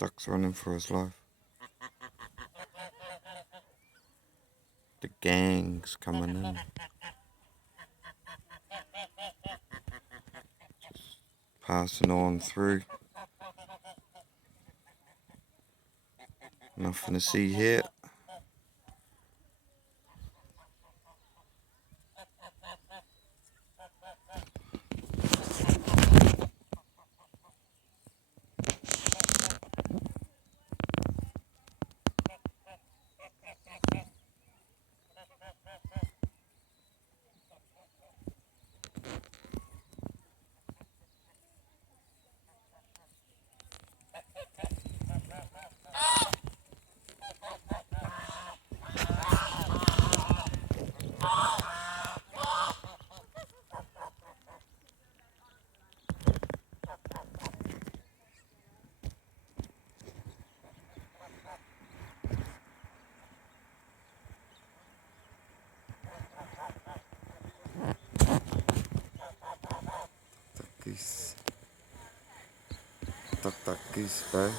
Duck's running for his life. The gang's coming in. Just passing on through. Nothing to see here. Goose. Duck, duck, goose, bro.